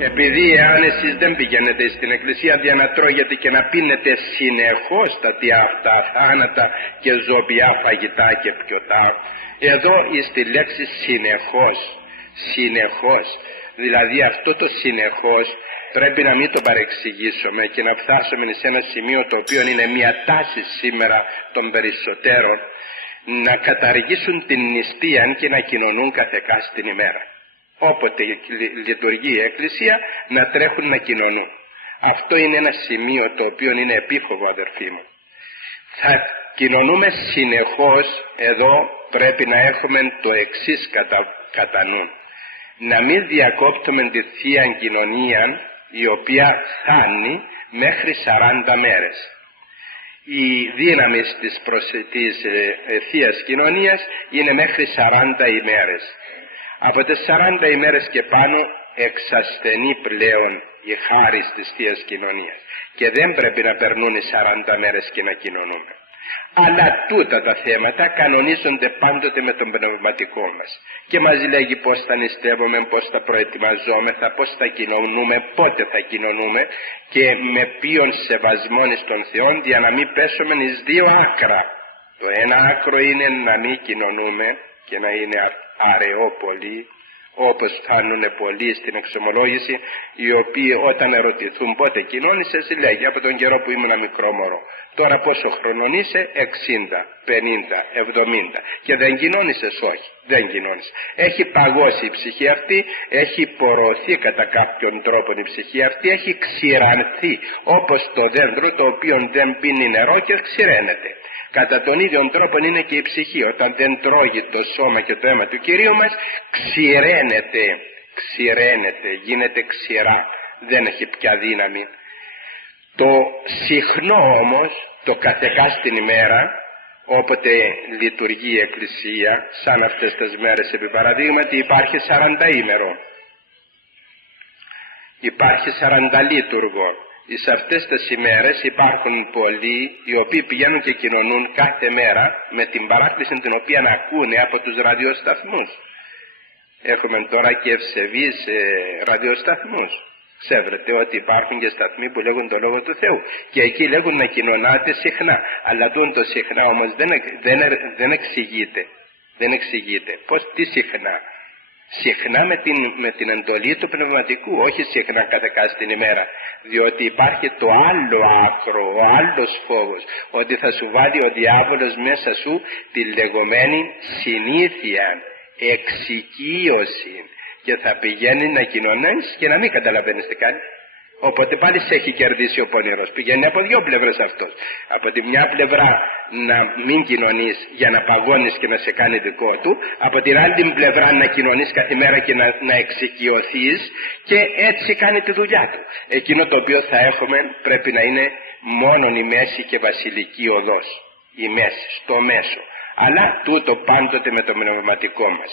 Επειδή εάν εσείς δεν πηγαίνετε στην εκκλησία για να τρώγετε και να πίνετε συνεχώς τα αυτά θάνατα και ζώπια φαγητά και πιωτά, εδώ στη λέξη συνεχώς, δηλαδή αυτό το συνεχώς πρέπει να μην το παρεξηγήσουμε και να φτάσουμε σε ένα σημείο το οποίο είναι μια τάση σήμερα των περισσότερων να καταργήσουν την νηστεία και να κοινωνούν καθεκά στην ημέρα. Όποτε λειτουργεί η Εκκλησία να τρέχουν να κοινωνούν. Αυτό είναι ένα σημείο το οποίο είναι επίφοβο, αδερφοί μου. Θα κοινωνούμε συνεχώς. Εδώ πρέπει να έχουμε το εξής κατά νου. Να μην διακόπτουμε τη Θεία Κοινωνία, η οποία φτάνει μέχρι 40 μέρες. Η δύναμη της Θείας Κοινωνίας είναι μέχρι 40 ημέρες. Από τις 40 ημέρες και πάνω εξασθενεί πλέον η χάρις της Θείας Κοινωνίας και δεν πρέπει να περνούν οι 40 μέρες και να κοινωνούμε. Αλλά τούτα τα θέματα κανονίζονται πάντοτε με τον πνευματικό μας και μας λέγει πώς θα νηστεύουμε, πώς θα προετοιμαζόμεθα, πώς θα κοινωνούμε, πότε θα κοινωνούμε και με ποιον σεβασμόν εις τον Θεόν, για να μην πέσουμε εις δύο άκρα. Το ένα άκρο είναι να μην κοινωνούμε και να είναι αραιό πολύ, όπως φτάνουν πολλοί στην εξομολόγηση, οι οποίοι όταν ερωτηθούν πότε κοινώνησες, λέγει από τον καιρό που ήμουν μικρό μωρό. Τώρα πόσο χρονών είσαι? 60, 50, 70. Και δεν κοινώνησες? Όχι, δεν κοινώνησες. Έχει παγώσει η ψυχή αυτή, έχει πορωθεί κατά κάποιον τρόπο η ψυχή αυτή, έχει ξηρανθεί όπως το δέντρο το οποίο δεν πίνει νερό και ξηραίνεται. Κατά τον ίδιο τρόπο είναι και η ψυχή. Όταν δεν τρώγει το σώμα και το αίμα του Κυρίου μας, ξηραίνεται, γίνεται ξηρά, δεν έχει πια δύναμη. Το συχνό όμως, το καθεκά στην ημέρα, όποτε λειτουργεί η Εκκλησία, σαν αυτές τις μέρες επί παραδείγματι, υπάρχει 40 ημέρο, υπάρχει 40 λειτουργό. Σε αυτές τις ημέρες υπάρχουν πολλοί οι οποίοι πηγαίνουν και κοινωνούν κάθε μέρα με την παράκληση την οποία ακούνε από τους ραδιοσταθμούς. Έχουμε τώρα και ευσεβείς ραδιοσταθμούς. Ξέρετε ότι υπάρχουν και σταθμοί που λέγουν το Λόγο του Θεού και εκεί λέγουν να κοινωνάτε συχνά. Αλλά το συχνά όμως δεν εξηγείται. Δεν εξηγείται. Πώς, τι συχνά? Συχνά με την εντολή του πνευματικού, όχι συχνά καθεκά στην ημέρα. Διότι υπάρχει το άλλο άκρο, ο άλλος φόβος, ότι θα σου βάλει ο διάβολος μέσα σου τη λεγόμενη συνήθεια, εξοικείωση, και θα πηγαίνει να κοινωνείς και να μην καταλαβαίνεις τι κάνει. Οπότε πάλι σε έχει κερδίσει ο πονηρός. Πηγαίνει από δύο πλευρές αυτός. Από τη μια πλευρά να μην κοινωνείς για να παγώνεις και να σε κάνει δικό του. Από την άλλη πλευρά να κοινωνείς κάθε μέρα και να εξοικειωθείς, και έτσι κάνει τη δουλειά του. Εκείνο το οποίο θα έχουμε πρέπει να είναι μόνον η μέση και βασιλική οδός. Η μέση, στο μέσο. Αλλά τούτο πάντοτε με το πνευματικό μας.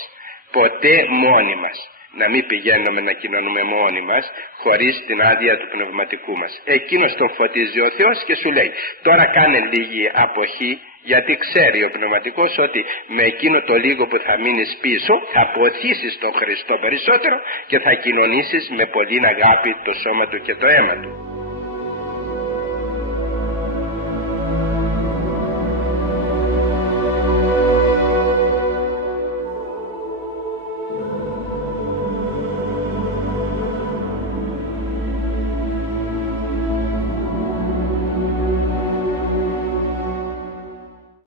Ποτέ μόνοι μας. Να μην πηγαίνουμε να κοινωνούμε μόνοι μας χωρίς την άδεια του πνευματικού μας. Εκείνος τον φωτίζει ο Θεός και σου λέει τώρα κάνε λίγη αποχή, γιατί ξέρει ο πνευματικός ότι με εκείνο το λίγο που θα μείνεις πίσω θα ποθήσεις τον Χριστό περισσότερο και θα κοινωνήσεις με πολλή αγάπη το σώμα του και το αίμα του.